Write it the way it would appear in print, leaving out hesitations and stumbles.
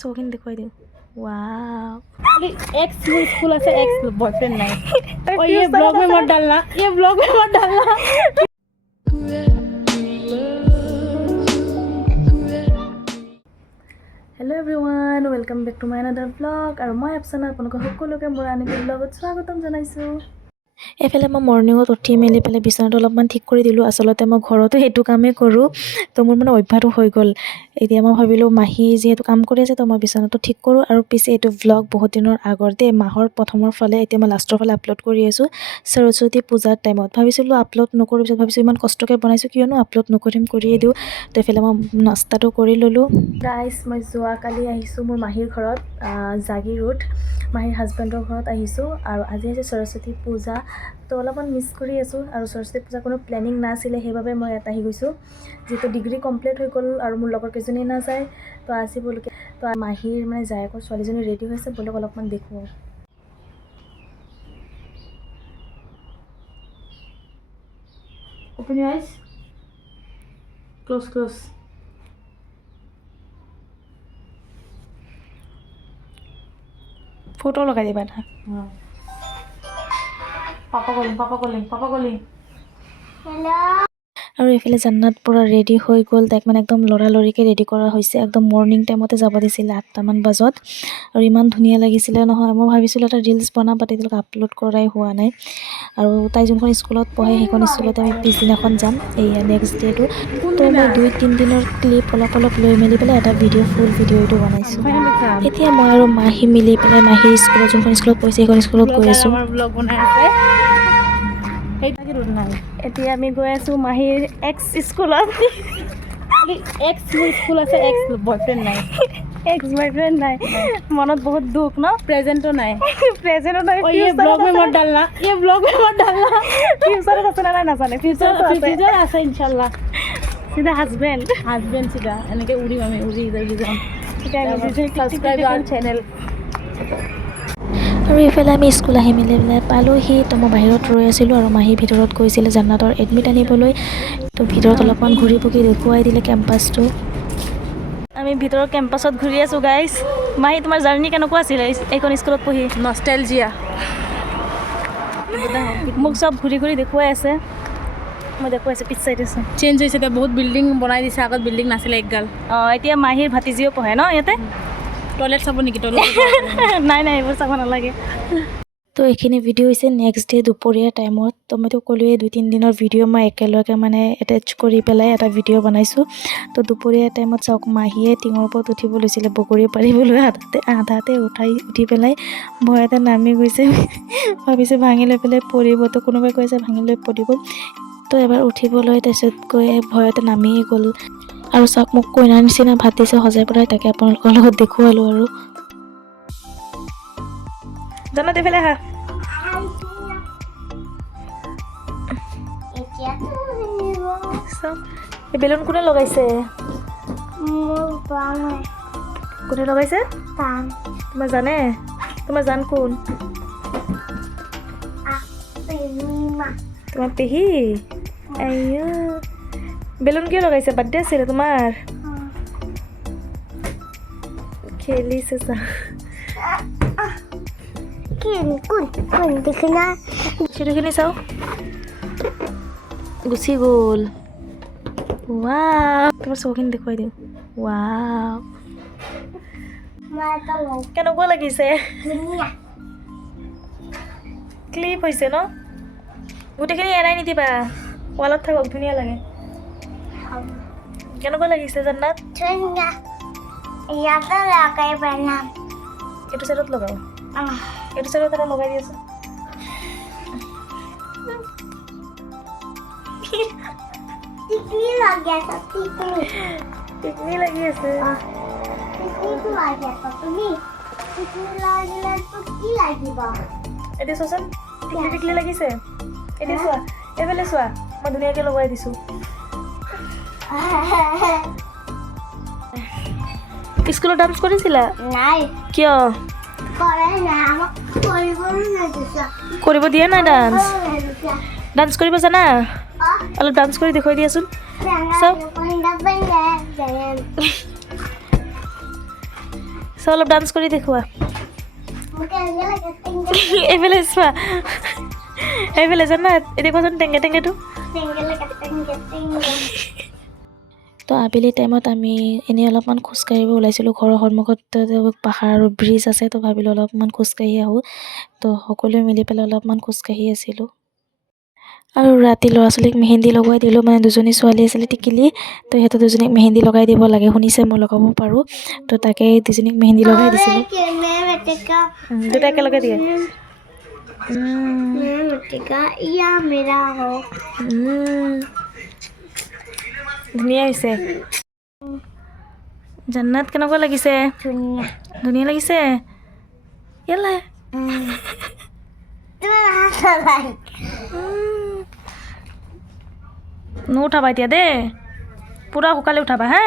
চৌখিন দেখুৱাই দিওঁ wow ex school আছে एक्स बॉयफ्रेंड নাই और ये ब्लॉग में मत डालना hello everyone welcome back to my another blog और मैं आपसना आपनक সকলোকে মোৰ আন এটা ব্লগত স্বাগতম জনাইছো এফালে মই মৰ্নিঙত উঠি মেলি পেলাই বিছনাটো অলপমান ঠিক কৰি দিলোঁ আচলতে মই ঘৰতো সেইটো কামেই কৰোঁ তো মোৰ মানে অভ্যাসটো হৈ গ'ল এতিয়া মই ভাবিলোঁ মাহী যিহেতু কাম কৰি আছে তো মই বিছনাটো ঠিক কৰোঁ আৰু পিছে এইটো ব্লগ বহুত দিনৰ আগৰ দে মাহৰ প্ৰথমৰ ফালে এতিয়া মই লাষ্টৰ ফালে আপলোড কৰি আছোঁ সৰস্বতী পূজাৰ টাইমত ভাবিছিলোঁ আপলোড নকৰোঁ পিছত ভাবিছোঁ ইমান কষ্টকৈ বনাইছোঁ কিয়নো আপলোড নকৰিম কৰিয়ে দিওঁ তো এফালে মই নাস্তাটো কৰি ল'লোঁ গাইজ মই যোৱাকালি আহিছোঁ মোৰ মাহীৰ ঘৰত জাগিৰোড মাহীৰ হাজবেণ্ডৰ ঘৰত আহিছোঁ আৰু আজি হৈছে সৰস্বতী পূজা তো অলপমান মিছ কৰি আছোঁ আৰু সৰস্বতী পূজা কোনো প্লেনিং নাছিলে সেইবাবে মই ইয়াত আহি গৈছোঁ যিহেতু ডিগ্ৰী কমপ্লিট হৈ গ'ল আৰু মোৰ লগৰ কেইজনী নাযায় তো আজি বোলোকে তো মাহীৰ মানে জায়েকৰ ছোৱালীজনী ৰেডি হৈছে বোলক অলপমান দেখোঁ Open your eyes. Close. Photo लगा दे बेटा पापा कॉलिंग हेलो আৰু এফালে জান্নাত পুৰা ৰেডি হৈ গ'ল তাইক মানে একদম লৰালৰিকৈ ৰেডি কৰা হৈছে একদম মৰ্নিং টাইমতে যাব দিছিলে 8টামান বজাত আৰু ইমান ধুনীয়া লাগিছিলে নহয় মই ভাবিছিলোঁ এটা ৰিলছ বনাম বাট এতিয়ালৈকে আপলোড কৰাই হোৱা নাই আৰু তাই যোনখন স্কুলত পঢ়ে সেইখন স্কুলতে আমি পিছদিনাখন যাম এইয়া নেক্সট ডেটো তো মই 2-3 দিনৰ ক্লিপ অলপ লৈ মেলি পেলাই এটা ফুল ভিডিঅ' এইটো বনাইছোঁ এতিয়া মই আৰু মাহী মিলি পেলাই মাহীৰ স্কুলত যোনখন স্কুলত পঢ়িছে সেইখন স্কুলত গৈ আছোঁ এতিয়া আমি গৈ আছোঁ মাহীৰ এক্স স্কুলত এক্স স্কুল আছে এক্স বয়ফ্ৰেণ্ড নাই মনত বহুত দুখ ন প্ৰেজেণ্টো নাই ये ब्लॉग में मत डालना फ्यूचर আছে না নাজানে ফিউচাৰ আছে ইনশাআল্লাহ সিধা হাজবেণ্ড সিধা এনেকৈ উৰিম আমি উৰি যাম সাবস্ক্ৰাইব আৱাৰ চেনেল আৰু এইফালে আমি স্কুল আহি মেলি পেলাই পালোঁহি তো মই বাহিৰত ৰৈ আছিলোঁ আৰু মাহী ভিতৰত গৈছিলে জান্নাতৰ এডমিট আনিবলৈ তো ভিতৰত অলপমান ঘূৰি পকি দেখুৱাই দিলে কেম্পাছটো আমি ভিতৰৰ কেম্পাছত ঘূৰি আছোঁ গাইজ মাহী তোমাৰ জাৰ্ণি কেনেকুৱা আছিলে এইখন স্কুলত পঢ়ি নষ্টেলজিয়া মোক চব ঘূৰি দেখুৱাই আছে মই দেখুৱাই আছোঁ পিছ চাইড আছে চেঞ্জ হৈছে এতিয়া বহুত বিল্ডিং বনাই দিছে আগত বিল্ডিং নাছিলে একগাল এতিয়া মাহীৰ ভাতিজিও পঢ়ে ন ইয়াতে টয়লেট চাব নেকি টয়লেট নাই এইবোৰ চাব নালাগে তো এইখিনি ভিডিঅ' হৈছে নেক্সট ডে দুপৰীয়া টাইমত তো মইতো ক'লোৱেই 2-3 দিনৰ ভিডিঅ' মই একেলগে মানে এটেচ কৰি পেলাই এটা ভিডিঅ' বনাইছোঁ তো দুপৰীয়া টাইমত চাওক মাহীয়ে টিঙৰ ওপৰত উঠিব লৈছিলে বগৰী পাৰিবলৈ আধাতে উঠি পেলাই ভয়তে নামি গৈছে ভাবিছে ভাঙি লৈ পেলাই পৰিব তো কোনোবাই কৈছে ভাঙি লৈ পৰিব তো এবাৰ উঠিবলৈ তাৰপিছত গৈ ভয়তে নামিয়ে গ'ল আৰু চাওক মোক কইনাৰ নিচিনা ভাত দিছে সজাই পৰাই তাকে আপোনালোকৰ লগত দেখুৱালোঁ আৰু জানা দেফালে আহা এই বেলুন কোনে লগাইছে কোনে লগাইছে তোমাৰ জানে তোমাৰ জান কোন তোমাৰ পেহী আইও বেলুন কিয় লগাইছে বাৰ্থডে আছিলে তোমাৰ খেলিছে চা চিৰিখিনি চাওঁ গুচি গ'ল ৱাও তোমাৰ চৌখিন দেখুৱাই দিওঁ ৱাও কেনেকুৱা লাগিছে ক্লিপ হৈছে ন গোটেইখিনি এৰাই নিদিবা ৱালত থাকক ধুনীয়া লাগে কেনেকুৱা লাগিছে জান্নাত এইটো চাইডত লগাওঁ এইটো চাইডত এটা লগাই দি আছোঁ টিকলি লাগি আছে এতিয়া চোৱাচোন টিকলি লাগিছে এতিয়া চোৱা এইফালে চোৱা মই ধুনীয়াকৈ লগাই দিছোঁ স্কুলত ডান্স কৰিছিলা নাই কিয় কৰিব দিয়া নাই ডান্স কৰিব জানা অলপ ডান্স কৰি দেখুৱাই দিয়াচোন চাওক চোৱা অলপ ডান্স কৰি দেখুওৱা এইফালে চোৱা এইফালে জানা এতিয়া কোৱাচোন টেংগে টেংগেটো তো আবেলি টাইমত আমি এনেই অলপমান খোজকাঢ়িব ওলাইছিলোঁ ঘৰৰ সন্মুখত পাহাৰ আৰু ব্ৰিজ আছে তো ভাবিলোঁ অলপমান খোজকাঢ়ি আহোঁ তো সকলোৱে মিলি পেলাই অলপমান খোজকাঢ়ি আছিলোঁ আৰু ৰাতি ল'ৰা ছোৱালীক মেহেন্দি লগাই দিলোঁ মানে দুজনী ছোৱালী আছিলে টিকিলি তো সিহঁতৰ দুজনীক মেহেন্দি লগাই দিব লাগে শুনিছে মই লগাব পাৰোঁ তো তাকে দুজনীক মেহেন্দি লগাই দিছিলোঁ দুটা একেলগে দিয়ে ধুনীয়া হৈছে জান্নাত কেনেকুৱা লাগিছে ধুনীয়া লাগিছে কেলে নুঠাবা এতিয়া দেই পূৰা শুকালে উঠাবা হা